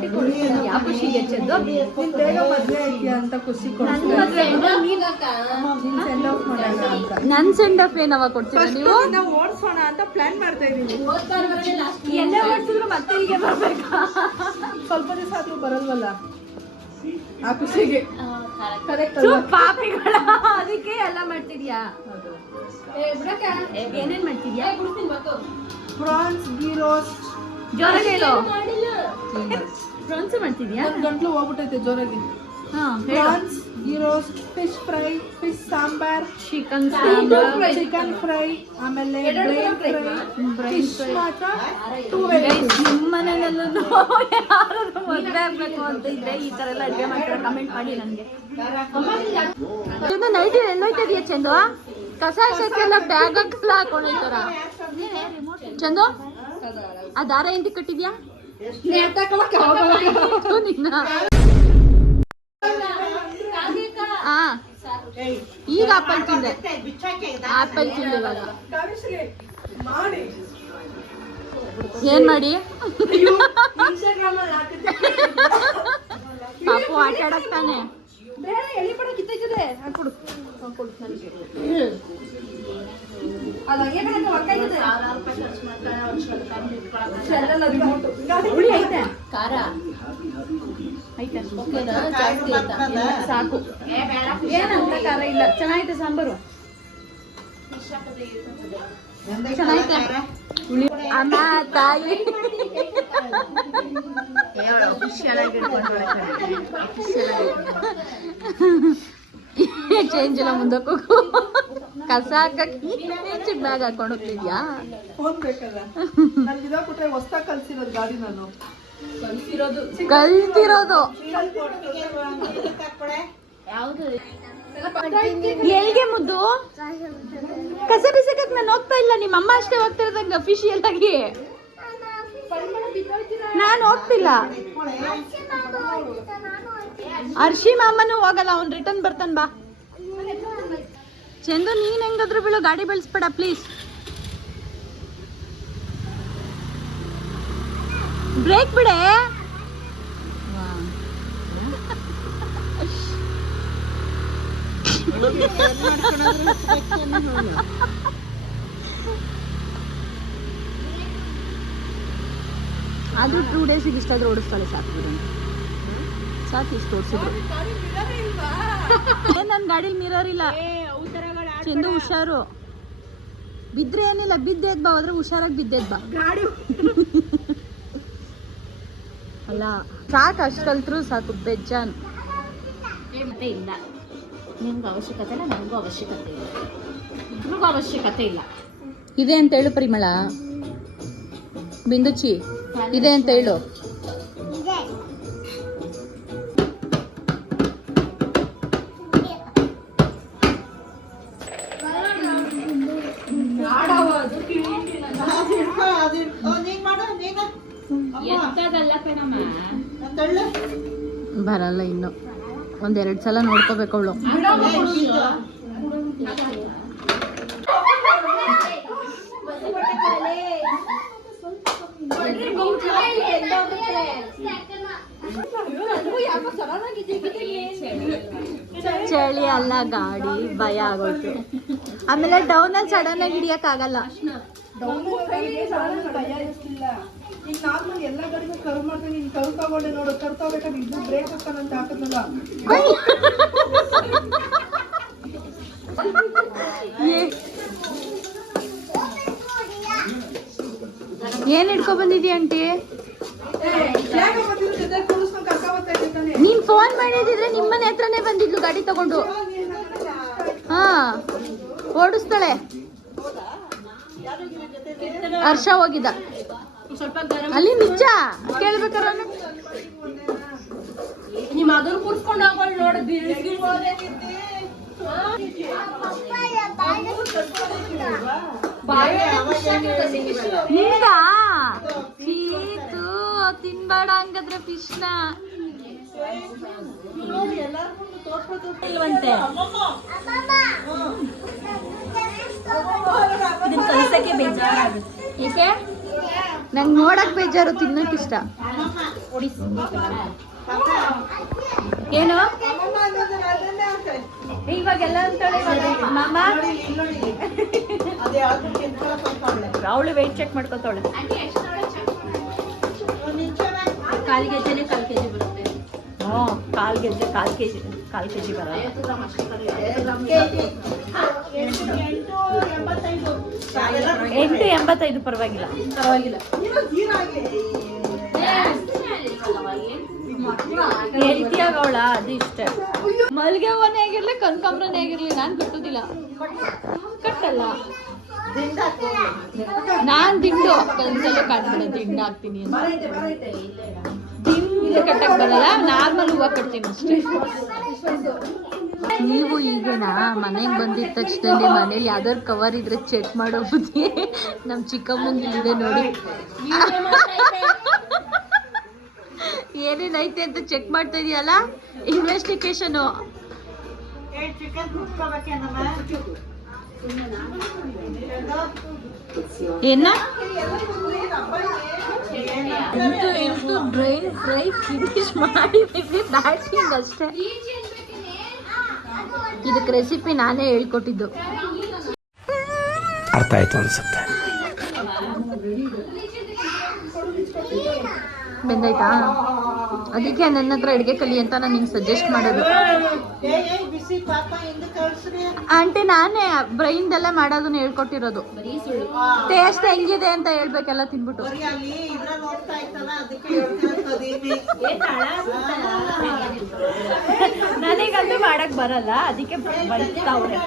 Party ಕೊಡ್ತೀನಿ. ಯಾವ ಖುಷಿಗೆ ಚಂದು? ನೀನ್ ಬೇಗ ಮದ್ವೆ ಆಯ್ತೀಯ ಅಂತ ಖುಷಿ ನನ್ ಸೆಂಡ್ ಆಫ್ ಏನವ ಕೊಡ್ತೀರಾ ನೀವು? ನಾವು ಓಡಿಸೋಣ ಅಂತ ಪ್ಲಾನ್ ಮಾಡ್ತಾ ಇದೀವಿ. ಎಲ್ಲ ಓಡಿಸಿದ್ರು ಮತ್ತೆ ಹೀಗೆ ಬರ್ಬೇಕಾ? ಸ್ವಲ್ಪ ದಿವಸ ಆದ್ರೂ ಬರಲ್ವಲ್ಲ ಆ ಖುಷಿಗೆ. ಪಾಪಿಗಳ ಅದಕ್ಕೆ ಎಲ್ಲ ಮಾಡ್ತಿದ್ಯಾ? ಏನೇನ್ ಮಾಡ್ತಿದ್ಯಾ? Prawns ghee roast. ಜೋರಾಗಿ ಹೇಳು. ಪ್ರಾನ್ಸ್ ಮಾಡ್ತಿದ್ಯಾ? ಗಂಟ್ಲು ಹೋಗ್ಬಿಟ್ಟೈತೆ ಜೋರಾಗಿ. Prawns ghee roast, fish fry, fish sambar, chicken sambar, chicken fry, ಆಮೇಲೆ ಫಿಶ್ ಮಾತ್ರ 2 ನಿಮ್ಮನೆಯಲ್ಲೂ ಯಾರಾದ್ರೂ ಮದುವೆ ಆಗ್ಬೇಕು ಅಂತ ಇದ್ರೆ ಈ ತರ ಎಲ್ಲ ಅಡುಗೆ ಮಾಡ್ತಾರೆ. ಕಮೆಂಟ್ ಮಾಡಿ ನನಗೆ. ನೈಟಿ ಎಲ್ಲೋಯ್ತಿದ್ಯಾ ಚಂದು? ಕಸ ಹಾಕಕ್ಕೆಲ್ಲ ಬ್ಯಾಗ್ ಹಾಕಲ್ಲ ಹಾಕೊಂಡೋಯ್ತಾರ. ಚಂದು ಆ ದಾರ ಎಂತ ಕಟ್ಟಿದ್ಯಾ? ಈಗ ಆಪಲ್ ತಿಂದೆ. ಆಪಲ್ ತಿಂದೆ ಇವಾಗ. ಏನ್ ಮಾಡಿ ಪಾಪು ಆಟ ಆಡಕ್ತಾನೆ. ಖಾರ ಸಾಕು, ಏನಂತ ಖಾರ ಇಲ್ಲ. ಚೆನ್ನಾಗೈತೆ ಸಾಂಬಾರು, ಚೆನ್ನಾಗೈತೆ. ಅಮ್ಮ ತಾಯಿ ಚೇಂಜ್ ಇಲ್ಲ. ಮುಂದಕ್ಕೆ ಕಸ ಹಾಕಿ ಬ್ಯಾಗ್ ಹಾಕೊಂಡು ಹೋಗ್ತಿದ್ಯಾ? ಹೊಸ್ತಾಗಿ ಕಲ್ಸಿರೋದು ಗಾಡಿ ನಾನು ಕಲ್ತಿರೋದು. ಎಲ್ಗೆ ಮುದ್ದು ಕಸ ಬಿಸಕಕ್ ನಾನು ಹೋಗ್ತಾ ಇಲ್ಲ. ನಿಮ್ಮ ಅಮ್ಮ ಅಷ್ಟೇ ಹೋಗ್ತಿರೋದಂಗ ಅಫಿಷಿಯಲ್ ಆಗಿ. ನಾನು ಹೋಗ್ತಿಲ್ಲ. ಹರ್ಷಿ ಮಾಮನು ಹೋಗಲ್ಲ, ಅವ್ನು ರಿಟರ್ನ್ ಬರ್ತಾನ. ಬಾ ಚಂದು, ನೀನ್ ಹೆಂಗಾದ್ರು ಬೀಳು, ಗಾಡಿ ಬೆಳೆಸ್ಬೇಡ ಪ್ಲೀಸ್. ಬ್ರೇಕ್ ಬಿಡೆ. ಅದು 2 ಡೇಸಿಗೆ ಇಷ್ಟಾದ್ರೂ ಓಡಿಸ್ತಾಳೆ. ಸಾಕು ಬಿಡು, ಸಾಕು ಇಷ್ಟು ಓಡಿಸಿದ್ರು. ನನ್ನ ಗಾಡಿಲಿ ಮಿರರ್ ಇಲ್ಲ ಚಂದು. ಹುಷಾರು, ಬಿದ್ರೆ ಏನಿಲ್ಲ, ಬಿದ್ದೆದ್ ಬಾ. ಹೋದ್ರೆ ಹುಷಾರಾಗಿ ಬಿದ್ದೆದ್ ಬಾ. ಅಲ್ಲ ಸಾಕು, ಅಷ್ಟು ಕಲ್ತ್ರು ಸಾಕು. ಬೆಜ್ಜಾನ್ ಮತ್ತೆ ಇಲ್ಲ. ನಿಮ್ಗೆ ಅವಶ್ಯಕತೆ ಇಲ್ಲ, ನನಗೂ ಅವಶ್ಯಕತೆ ಇಲ್ಲ, ಇಬ್ರಿಗೂ ಅವಶ್ಯಕತೆ ಇಲ್ಲ. ಇದೆ ಅಂತ ಹೇಳು ಪರಿಮಳ. ಬಿಂದುಚಿ ಇದೆ ಅಂತ ಹೇಳು. ಬರಲ್ಲ ಇನ್ನು. 1-2 ಸಲ ನೋಡ್ಕೋಬೇಕು ಅವಳು. ಚಳಿ ಅಲ್ಲ, ಗಾಡಿ ಭಯ ಆಗೋಯ್ತು. ಆಮೇಲೆ ಡೌನ್ ಅಲ್ಲಿ ಸಡನ್ ಆಗಿ ಹಿಡಿಯಕ್ ಆಗಲ್ಲ. ಈಗ ನಾರ್ಮಲ್ ಎಲ್ಲ ಗಾಡಿನೂ ಕರ್ವ್ ಮಾಡ್ತೀನಿ. ನೀನ್ ಕರ್ವ್ ತಗೊಂಡೆ ನೋಡು, ಕರ್ವ್ ತಗೋಬೇಕಾದ್ರೆ ಇದು ಬ್ರೇಕ್ ಹಾಕ್ತಾನಂತ ಹಾಕದ್ನಲ್ಲ. ಏನ್ ಹಿಡ್ಕೊ ಬಂದಿದ್ಯಾ ಆಂಟಿ? ನೀನ್ ಫೋನ್ ಮಾಡಿದ್ರೆ ನಿಮ್ಮನೆ ಹತ್ರನೇ ಬಂದಿದ್ಲು ಗಾಡಿ ತಗೊಂಡು. ಹಾ, ಓಡಿಸ್ತಾಳೆ. ಹರ್ಷ ಹೋಗಿದ್ದ ಅಲ್ಲಿ. ನಿಜ ಕೇಳ್ಬೇಕಾರ ನಿಮ್ಮ ಅದನ್ನು ಕೂರ್ಸ್ಕೊಂಡು ಹೋಗೋಳು ನೋಡಿ. ನಿಂಗ ಚೀತು ತಿನ್ಬೇಡ ಹಂಗಾದ್ರೆ ಫಿಶ್ನ. ಇಲ್ವಂತೆ ಇದನ್ನ ಕಲಿಸಕ್ಕೆ ಬೇಜಾರಾಗುತ್ತೆ. ಏಕೆ? ನಂಗೆ ನೋಡಕ್ ಬೇಜಾರು, ತಿನ್ನಕ್ ಇಷ್ಟ. ಏನು ಅಮ್ಮಮ್ಮ ಅನ್ನೋದನ್ನ ಅದನ್ನೇ ಹಾಕ್ತಾರೆ. ಇವಾಗೆಲ್ಲ ಅಂತಾಳೆ ಮಾಮ ನೋಡಿ ಇಲ್ಲಿ ನೋಡಿ ಇಲ್ಲಿ. ಅದೇ ಯಾವ್ದು ತಿನ್ಕೊಳಕ್ ಹೋಗ್ತಾವ್ಳೆ. ಅವಳು ವೆಯ್ಟ್ ಚೆಕ್ ಮಾಡ್ಕೊತಾವಳೆ. ಒಂದ್ ನಿಮಿಷ ಕಾಲು ಕೆಜಿನೇ ಕಾಲು ಕೆಜಿ ಬರುತ್ತೆ. ಹ್ಞೂ ಕಾಲು ಕೆ ಜಿ ಬರಲ್ಲ. 8.85 ಪರವಾಗಿಲ್ಲ. ಹೆಲ್ತಿಯಾಗ ಅವಳ ಅದು ಇಷ್ಟ. ಮಲ್ಗೆ ಹೂವನೇ ಆಗಿರ್ಲಿ ಕನಕಾಂಬರನೇ ಆಗಿರ್ಲಿ ನಾನು ಕಟ್ಟುದಿಲ್ಲ. ಕಟ್ಟಲ್ಲ ನಾನ್ ದಿಂಡು ಕಲ್ಸಲ್ಲೂ ಕಾಣ್ಬಿಡ ದಿಂಡು ಹಾಕ್ತೀನಿ ಅಂತ. ದಿಂಡು ಕಟ್ಟಕ್ ಬರಲ್ಲ, ನಾರ್ಮಲ್ ಹೂವು ಕಟ್ತೀನಿ ಅಷ್ಟೇ. ನೀವು ಈಗೇನಾ ಮನೆಗೆ ಬಂದಿದ್ದ ತಕ್ಷಣದಲ್ಲಿ ಮನೇಲಿ ಯಾವ್ದಾದ್ರು ಕವರ್ ಇದ್ರೆ ಚೆಕ್ ಮಾಡೋ ಬುದ್ಧಿ ನಮ್ಮ ಚಿಕ್ಕಮ್ಮಂಗಿದೆ ನೋಡಿ. ಏನೇನೈತೆ ಅಂತ ಚೆಕ್ ಮಾಡ್ತಾ ಇದೀಯಲ್ಲ, ಇನ್ವೆಸ್ಟಿಗೇಷನು. ಏನ ಎಷ್ಟು ಬ್ರೈನ್ ಫ್ರೈ ಫಿನಿಶ್ ಮಾಡಿದೀವಿ, ಬ್ಯಾಟಿಂಗ್ ಅಷ್ಟೇ. ಇದಕ್ಕೆ ರೆಸಿಪಿ ನಾನೇ ಹೇಳ್ಕೊಟ್ಟಿದ್ದು. ಅರ್ಥ ಆಯ್ತು ಅನ್ಸುತ್ತೆ. ಬೆಂದಾಯ್ತಾ? ಅದಕ್ಕೆ ನನ್ನ ಹತ್ರ ಅಡುಗೆ ಕಲಿ ಅಂತ ನಾನು ನಿಂಗೆ ಸಜೆಸ್ಟ್ ಮಾಡೋದು. ಆಂಟಿ ನಾನೇ ಬ್ರೈನ್ದೆಲ್ಲ ಮಾಡೋದನ್ನ ಹೇಳ್ಕೊಟ್ಟಿರೋದು. ಟೇಸ್ಟ್ ಹೆಂಗಿದೆ ಅಂತ ಹೇಳ್ಬೇಕೆಲ್ಲ ತಿನ್ಬಿಟ್ಟು. ನನಗಂತೂ ಮಾಡಕ್ ಬರಲ್ಲ, ಅದಕ್ಕೆ ಬೈತಾವ್ರೆ.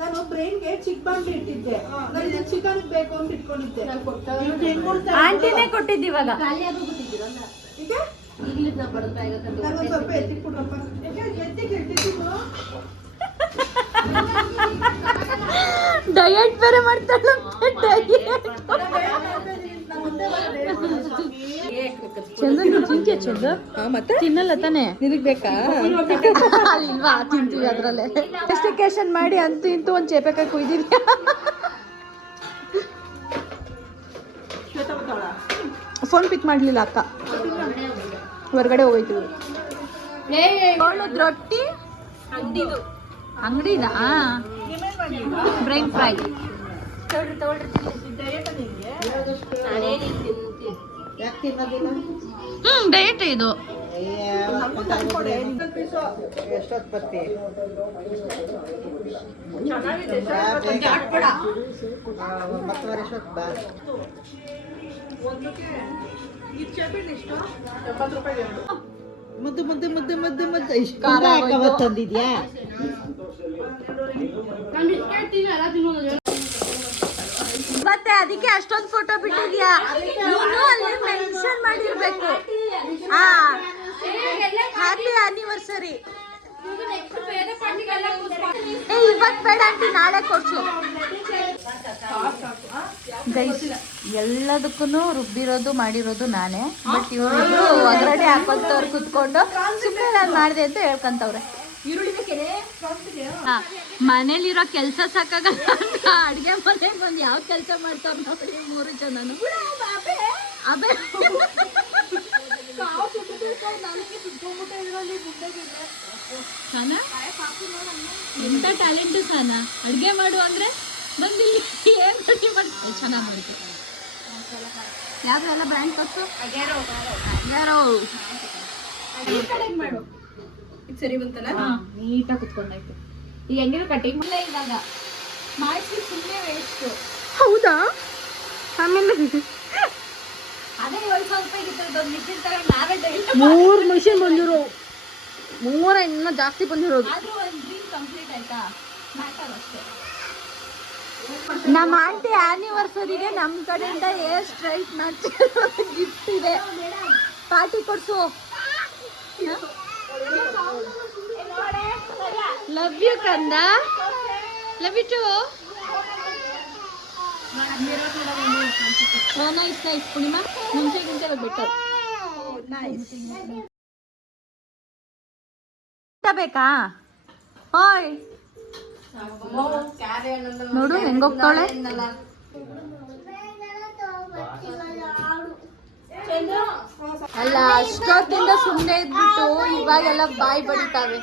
ನಾನು ಬ್ರೈನ್ಗೆ ಚಿಕ್ ಬಾಂಬೆ ಇಟ್ಟಿದ್ದೆ, ನನಗೆ ಚಿಕನ್ ಬೇಕು ಅಂತ ಇಟ್ಕೊಂಡಿದ್ದೆ. ಆಂಟಿನೇ ಕೊಟ್ಟಿದ್ದು ಇವಾಗ. ಈಗ ನಾನು ಸ್ವಲ್ಪ ಎತ್ತಿಕ್ ಕೊಡ್ರಪ್ಪ. ಎತ್ತಿಗೆ ಇಟ್ಟಿದ್ದು ಡಯಟ್ ಬೇರೆ ಮಾಡ್ತಾಳೆ. ಚಂದ ತಿಂತೀಯ? ಚಂದ ಮತ್ತೆ ತಿನ್ನಲ್ಲ ತಾನೆ? ನಿನಗ್ ಬೇಕಾ? ಅಲ್ಲಿಲ್ವಾ, ತಿಂತೀವಿ ಅದ್ರಲ್ಲೇ. ಇನ್ವೆಸ್ಟಿಗೇಷನ್ ಮಾಡಿ ಅಂತೂ ಇಂತೂ ಒಂದ್ ಚೇಪೆಕಾಯಿ ಕುಯ್ದಿದ್ಯಾ? ಫೋನ್ ಪಿಕ್ ಮಾಡ್ಲಿಲ್ಲ ಅಕ್ಕ, ಹೊರಗಡೆ ಹೋಗೈತಿವಿ. ರೊಟ್ಟಿ ಅಂಗಡಿದಾ? ಬ್ರೈನ್ ಫ್ರೈ ಡಯಟ್ ಇದು. ಮುದ್ದು ಮುದ್ದು ಮುದ್ದು ಮುದ್ದು ಮುದ್ದು ಇಷ್ಟು ತಂದಿದ್ಯಾ? ಮತ್ತೆ ಅದಕ್ಕೆ ಅಷ್ಟೊಂದು ಫೋಟೋ ಬಿಟ್ಟಿದ್ಯಾ? ನೀನು ಅಲ್ಲಿ ಮೆನ್ಷನ್ ಮಾಡಿರ್ಬೇಕು. Happy anniversary. ಇವತ್ತು ಬೇಡ ಆಂಟಿ, ನಾಳೆ ಕೊಡ್ಸು. ಗೈಸ್, ಎಲ್ಲದಕ್ಕೂ ರುಬ್ಬಿರೋದು ಮಾಡಿರೋದು ನಾನೇ. ಬಟ್ ಇವ್ರು ಒಗ್ಗರಣೆ ಹಾಕೊಂತವ್ರು ಕುತ್ಕೊಂಡು ಸುಮ್ಮನೆ ನಾನು ಮಾಡಿದೆ ಅಂತ ಹೇಳ್ಕೊಂತವ್ರೆ. ಮನೇಲಿರೋ ಕೆಲಸ ಸಾಕಾಗಲ್ಲ ಅಂತ ಅಡುಗೆ ಮನೆಗೆ ಬಂದು ಯಾವ ಕೆಲಸ ಮಾಡ್ತಾರ ನೋಡಿ 3 ಜನನು. ಅಬೆ ಸಾನಾ ಎಂತ ಟ್ಯಾಲೆಂಟು ಸಾನಾ. ಅಡುಗೆ ಮಾಡು ಅಂದರೆ ಬಂದಿಲ್ಲಿ ಏನು ರೊಟ್ಟಿ ಮಾಡ್ತಾರೆ, ಚೆನ್ನಾಗಿ ಮಾಡ್ತಾರೆ. ಯಾವ್ದೆಲ್ಲ ಬ್ರ್ಯಾಂಡ್ ಕೊಟ್ಟು ಯಾರೋ ಈ ಕಡೆಗೆ ಮಾಡು. ಸರಿ ಬಂತಲ್ಲ, ನೀಟಾಗಿ ಕುತ್ಕೊಂಡಾಯ್ತು. ಈಗ ಹೆಂಗಿರೋ ಕಟಿಂಗ್ ಇಲ್ಲ ಇವಾಗ ಮಾಡಿಸಿ ಸುಮ್ಮನೆ ವೇಸ್ಟು. ಹೌದಾ? ಆಮೇಲೆ ಅದೇ 7 ಸ್ವಲ್ಪ ಇತ್ತು. ಮಿಷಿನ್ ತಗೊಂಡು ನಾವೇ 3 ಮಿಷಿನ್ ಬಂದಿರೋ, 3 ಇನ್ನೂ ಜಾಸ್ತಿ ಬಂದಿರೋದು. ಆದ್ರೂ ಒಂದು ಡ್ರೀಮ್ ಕಂಪ್ಲೀಟ್ ಆಯ್ತಾ, ಮ್ಯಾಟರ್ ಅಷ್ಟೇ. ನಮ್ಮ ಆಂಟಿ ಆನಿವರ್ಸರಿಗೆ ನಮ್ಮ ಕಡೆಯಿಂದ ಹೇರ್ ಸ್ಟ್ರೈಟ್ ಮಾಡ್ತಿರೋ ಗಿಫ್ಟ್ ಇದೆ. ಪಾರ್ಟಿ ಕೊಡ್ಸು. ಲವ್ ಯು ಕಂದ, love you too. Nice nice Purnima, ಮುಂಚೆಗಿಂತ ಬೆಟರ್. ಬೇಕಾ? ಓಯ್ ನೋಡು ಹೆಂಗೋಗ್ತಾಳೆ. ಅಲ್ಲ ಅಷ್ಟೊತ್ತಿಂದ ಸುಮ್ಮನೆ ಇದ್ಬಿಟ್ಟು ಇವಾಗೆಲ್ಲ ಬಾಯಿ ಬಡಿತಾವೆ.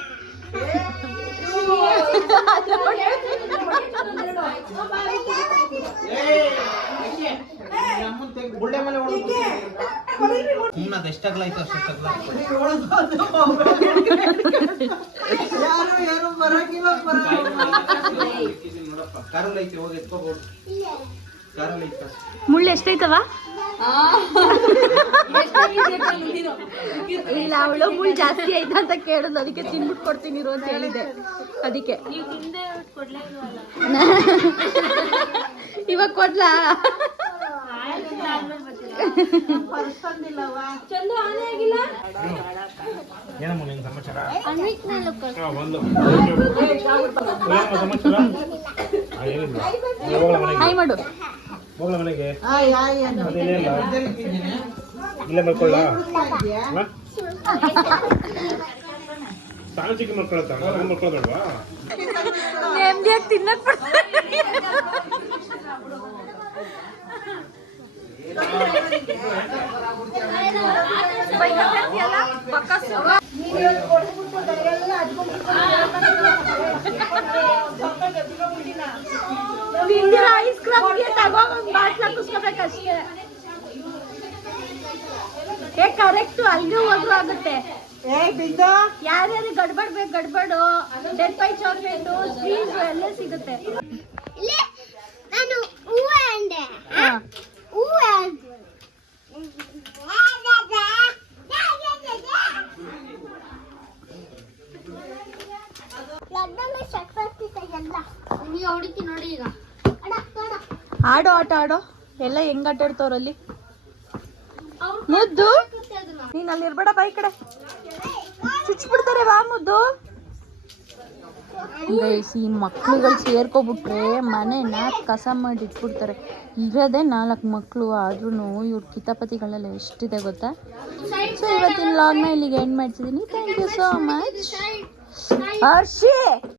ಎಷ್ಟಾಗ್ಲಾಯ್ತು ಅಷ್ಟೊತ್ತಾಗ್ಲ ಕಾರಲ್ಲಿ ಐತೆ ಹೋಗಿ ಎತ್ಕೋಬಹುದು. ಕಾರಲ್ಲಿ ಐತೆ ಮುಳ್ಳು ಎಷ್ಟೈತವ? ಇಲ್ಲ ಅವಳು ಮುಳ್ಳು ಜಾಸ್ತಿ ಆಯ್ತಾ ಅಂತ ಕೇಳಿದ್ಲು, ಅದಕ್ಕೆ ತಿನ್ಬಿಟ್ಟು ಕೊಡ್ತೀನಿ ಇರು ಅಂತ ಹೇಳಿದೆ. ಅದಕ್ಕೆ ಇವಾಗ ಕೊಡ್ಲಾ? ಏನಮ್ಮ ನಿನ್ ಸಮಾಚಾರ? ಹಾಯ್ ಮಾಡು. ಹೋಗ್ಲ ಮನೆಗೆ ಇಲ್ಲೇ ಮಲ್ಕೊಳ್ಳ ಸಾಂಚಿಗೆ ಮಲ್ಕೊಳತ್ತ ಮಲ್ಕೊಳ್ಳೋದಲ್ವಾ? ನೆಮ್ಮದಿಯಾಗಿ ತಿನ್ನಕ್ ಐಸ್ ಕ್ರೀಮ್ಗೆ ತಗೊಂಡ್ ಬಾಟ್ಲ ಕುಸ್ಕೋಬೇಕಷ್ಟೇ. ಕರೆಕ್ಟ್ ಅಲ್ಲಿಗೂ ಹೋದ್ರು ಆಗುತ್ತೆ. ಯಾರ್ಯಾರು ಗಡ್ಬಡ್ ಬೇಕು ಗಡ್ಬಡು, ಡೆಡ್ ಪೈ ಚಾಕ್ಲೇಟು, ಸ್ವೀಟ್ಸ್ ಎಲ್ಲ ಸಿಗುತ್ತೆ. ಆಡೋ ಆಟ ಆಡೋ ಎಲ್ಲ ಹೆಂಗ್ ಆಟ ಆಡ್ತವ್ರಲ್ಲಿ. ಮುದ್ದು ನೀನ್ ಅಲ್ಲಿ ಇರ್ಬೇಡ, ಬೈ ಕಡೆ ಚುಚ್ಬಿಡ್ತಾರೆ. ಬಾ ಮುದ್ದು. ಗೈಸ್, ಈ ಮಕ್ಳುಗಳು ಸೇರ್ಕೊಬಿಟ್ರೆ ಮನೆನ ಕಸ ಮಾಡಿ ಇಟ್ಬಿಡ್ತಾರೆ. ಇರೋದೇ 4 ಮಕ್ಕಳು, ಆದ್ರೂ ಇವ್ರ ಕಿತಾಪತಿಗಳೆಲ್ಲ ಎಷ್ಟಿದೆ ಗೊತ್ತಾ. ಸೊ ಇವತ್ತಿನ ಲಾಗ್ನ ಇಲ್ಲಿಗೆ ಎಂಡ್ ಮಾಡ್ತಿದ್ದೀನಿ. Thank you so much. Hershey.